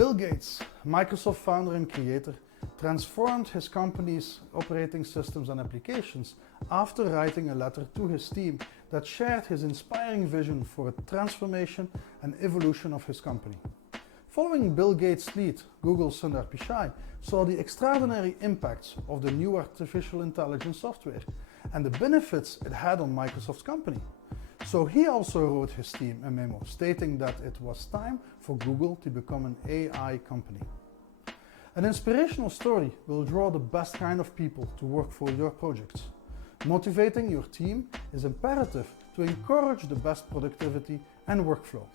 Bill Gates, Microsoft founder and creator, transformed his company's operating systems and applications after writing a letter to his team that shared his inspiring vision for a transformation and evolution of his company. Following Bill Gates' lead, Google's Sundar Pichai saw the extraordinary impacts of the new artificial intelligence software and the benefits it had on Microsoft's company. So he also wrote his team a memo stating that it was time for Google to become an AI company. An inspirational story will draw the best kind of people to work for your projects. Motivating your team is imperative to encourage the best productivity and workflow.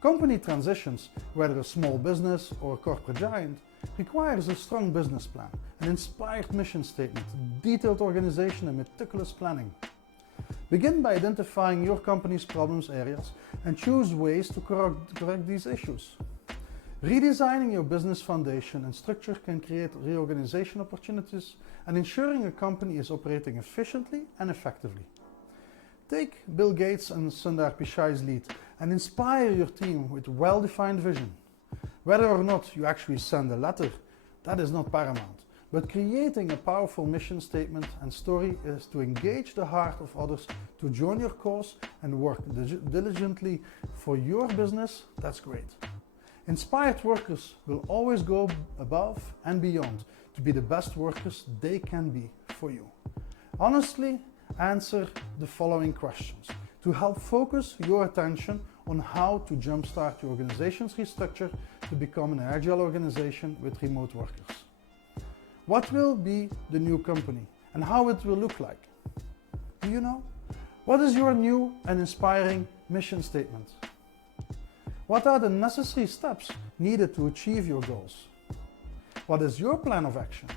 Company transitions, whether a small business or a corporate giant, requires a strong business plan, an inspired mission statement, detailed organization and meticulous planning. Begin by identifying your company's problems areas and choose ways to correct these issues. Redesigning your business foundation and structure can create reorganization opportunities and ensuring a company is operating efficiently and effectively. Take Bill Gates and Sundar Pichai's lead and inspire your team with well-defined vision. Whether or not you actually send a letter, that is not paramount. But creating a powerful mission statement and story is to engage the heart of others to join your cause and work diligently for your business. That's great. Inspired workers will always go above and beyond to be the best workers they can be for you. Honestly, answer the following questions to help focus your attention on how to jumpstart your organization's restructure to become an agile organization with remote workers. What will be the new company and how it will look like? Do you know? What is your new and inspiring mission statement? What are the necessary steps needed to achieve your goals? What is your plan of action?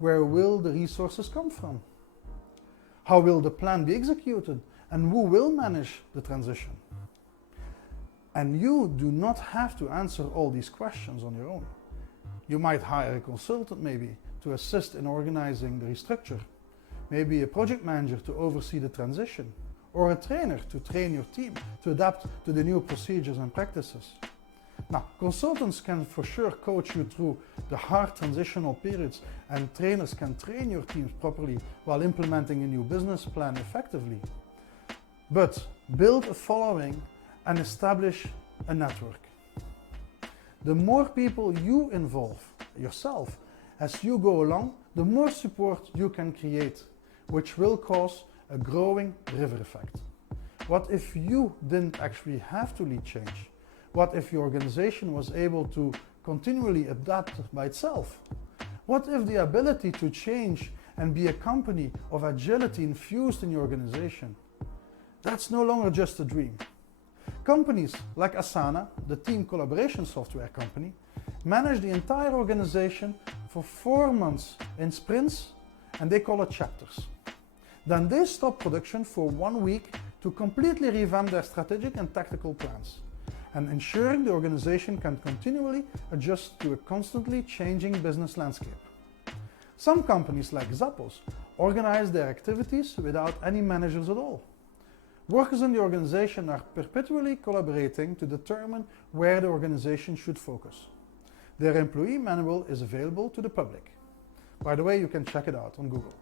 Where will the resources come from? How will the plan be executed and who will manage the transition? And you do not have to answer all these questions on your own. You might hire a consultant maybe to assist in organizing the restructure, maybe a project manager to oversee the transition, or a trainer to train your team to adapt to the new procedures and practices. Now, consultants can for sure coach you through the hard transitional periods, and trainers can train your teams properly while implementing a new business plan effectively. But build a following and establish a network. The more people you involve yourself as you go along, the more support you can create, which will cause a growing river effect. What if you didn't actually have to lead change? What if your organization was able to continually adapt by itself? What if the ability to change and be a company of agility infused in your organization? That's no longer just a dream. Companies like Asana, the team collaboration software company, manage the entire organization for 4 months in sprints, and they call it chapters. Then they stop production for 1 week to completely revamp their strategic and tactical plans, and ensuring the organization can continually adjust to a constantly changing business landscape. Some companies like Zappos organize their activities without any managers at all. Workers in the organization are perpetually collaborating to determine where the organization should focus. Their employee manual is available to the public. By the way, you can check it out on Google.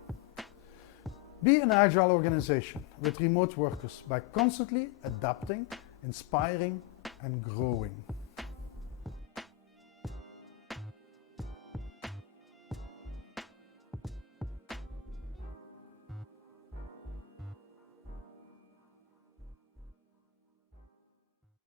Be an agile organization with remote workers by constantly adapting, inspiring, and growing.